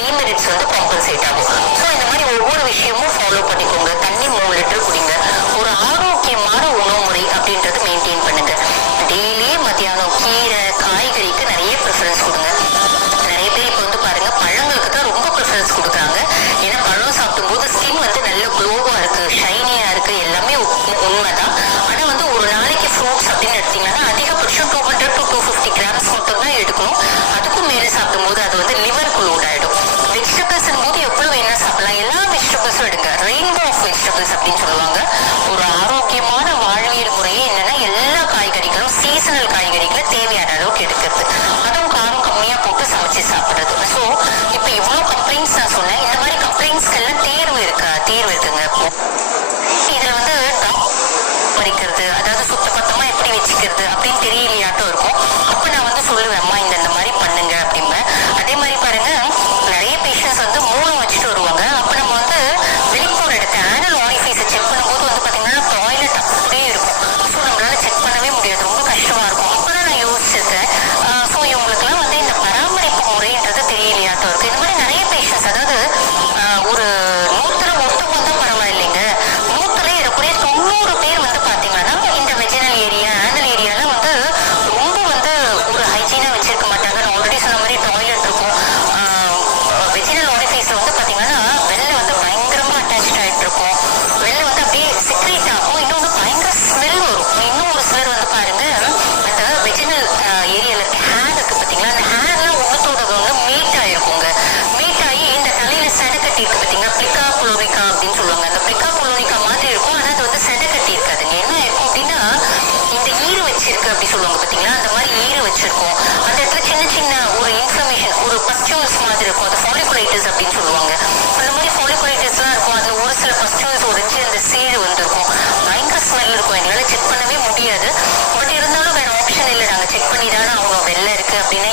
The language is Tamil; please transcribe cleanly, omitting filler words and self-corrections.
டீமெரிட்ஸ் வந்து காம்பன்சேட் ஆகும். ஸோ இந்த மாதிரி ஒவ்வொரு விஷயமும் ஃபாலோ பண்ணிக்கோங்க. தண்ணி 3 லிட்டர் குடிங்க. ஒரு ஆரோக்கியமான உணவு முறை அப்படின்றது மெயின்டைன் பண்ணுங்க. டெய்லி மத்தியானம் கீரை காய்கறிக்கு நிறைய ப்ரிஃபரன்ஸ் கொடுங்க. நிறைய பேர் இப்போ வந்து பாருங்க பழங்களுக்கு தான் ரொம்ப ப்ரிஃபரன்ஸ் கொடுக்குறாங்க. ஏன்னா பழம் சாப்பிடும்போது ஸ்கின் வந்து நல்ல க்ளோவாக இருக்கு, ஷைனியாக இருக்கு, எல்லாமே உண்மைதான். ஆனால் வந்து ஒரு நாளைக்கு ஃப்ரூட்ஸ் அப்படின்னு எடுத்தீங்கன்னா அதிகபட்சம் 200 to 250 கிராம்ஸ் மட்டும் தான் எடுக்கணும். அதுக்கும் மேலே சாப்பிடும்போது அது வந்து லிவருக்கு லோட் ஆகிடும். வெஜிடபிள்ஸ் போது எவ்வளோ வேணா சாப்பிடலாம். எல்லா வெஜிடபிள்ஸும் எடுங்க. ரெயின்போ ஆஃப் வெஜிடபிள்ஸ் அப்படின்னு சொல்லுவாங்க. ஒரு ஆரோக்கியமான வாழ்வியல் முறையே என்னன்னா எல்லா காய்கறிகளும் சீசனல் காய்கறிகளை தேவையான அளவுக்கு எடுக்கிறது, அதுவும் காரம் கம்மியாக போட்டு சமைச்சு சாப்பிட்றது. ஸோ இப்போ இவ்வளோ கம்ப்ளைண்ட்ஸ் நான் சொன்னேன். இந்த மாதிரி கம்ப்ளைண்ட்ஸ்க்கெல்லாம் தீர்வு இருக்குங்க. இதில் வந்து பறிக்கிறது, அதாவது சுத்தபத்தமாக எப்படி வச்சுக்கிறது அப்படின்னு தெரியலையாட்டம் இருக்கும். அப்போ நான் வந்து சொல்லுவேன், அம்மா இந்த மாதிரி பண்ணுங்க அப்படிம்பேன். அதே மாதிரி பாருங்க நிறைய பேஷண்ட்ஸ் வந்து மூலம் வச்சுட்டு வருவாங்க. அப்போ நம்ம வந்து வெளிப்போற இடத்த ஆனல் ஆரிஃபைஸை செக் பண்ணும்போது வந்து பார்த்தீங்கன்னா டாய்லெட் அப்படியே இருக்கும். ஸோ நம்மளால செக் பண்ணவே முடியாது, ரொம்ப கஷ்டமாக இருக்கும். அப்போ தான் நான் யோசிச்சிருக்கேன், ஸோ இவங்களுக்குலாம் வந்து இந்த பராமரிப்பு முறைன்றது தெரியலையாட்டம் இருக்குது. இந்த மாதிரி நிறைய பேஷண்ட்ஸ், அதாவது ஒரு 100ல் ஒருத்தவங்க தான் பரவாயில்லைங்க, 100ல் இருக்கக்கூடிய 90 பேர் வந்து பார்த்தீங்கன்னா இந்த வெஜினல் ஏரியா ஆனல் ஏரியாலாம் வந்து ரொம்ப வந்து ஒரு ஹைஜீனாக வச்சிருக்க மாட்டாங்க. நான் ஆல்ரெடி சொன்ன மாதிரி டாய்லெட் இருக்கும். வெஜினல் ஆரிஃபைஸில் வந்து பார்த்தீங்கன்னா வெளில வந்து பயங்கரமாக அட்டாச் ஆகிட்டு இருக்கும். வெளில வந்து அப்படியே செக்ரேட் ஆகும். இன்னொன்று பயங்கர ஸ்மெல் வரும். இன்னும் ஒரு ஸ்மெல் வந்து பாருங்க, அந்த வெஜினல் ஏரியாவில் இருக்க ஹேர் இருக்குது பார்த்தீங்களா, அந்த ஹேர்லாம் ஒன்றத்தோட ஒன்று மீட் ஆகிருக்குங்க. மீட் ஆகி இந்த தலையில் சடை கட்டி இருக்கு பார்த்தீங்களா, பிளிக்கா குளோரிக்கா அப்படின்னு சொல்லுவாங்க. அந்த பிளிக்கா குளோரிக்கா மாதிரி இருக்கும். ஆனால் அது வந்து சடை கட்டி இருக்காதுங்க. என்ன இருக்கும் அப்படின்னா இந்த ஈறு வச்சிருக்கு அப்படி சொல்லுவாங்க பார்த்தீங்களா, அந்த மாதிரி ஈறு வச்சிருக்கும். அந்த இடத்துல சின்ன சின்ன ஒரு இன்ஃப்ளமேஷன், ஒரு பஸ்டியூல்ஸ் மாதிரி இருக்கும். அது ஃபாலிகுலைட்டிஸ் அப்படின்னு சொல்லுவாங்க. அந்த மாதிரி ஃபாலிகுலைட்டிஸ்லாம் இருக்கும். அதில் ஒரு சில பஸ்டியூல்ஸ் உடைஞ்சு அந்த சீடு வந்திருக்கும். பயங்கர ஸ்மெல் இருக்கும். எங்களால் செக் பண்ணவே முடியாது. பட் இருந்தாலும் வேறு ஆப்ஷன் இல்லை, நாங்கள் செக் பண்ணி தானே அவங்க வெளில இருக்குது அப்படின்னா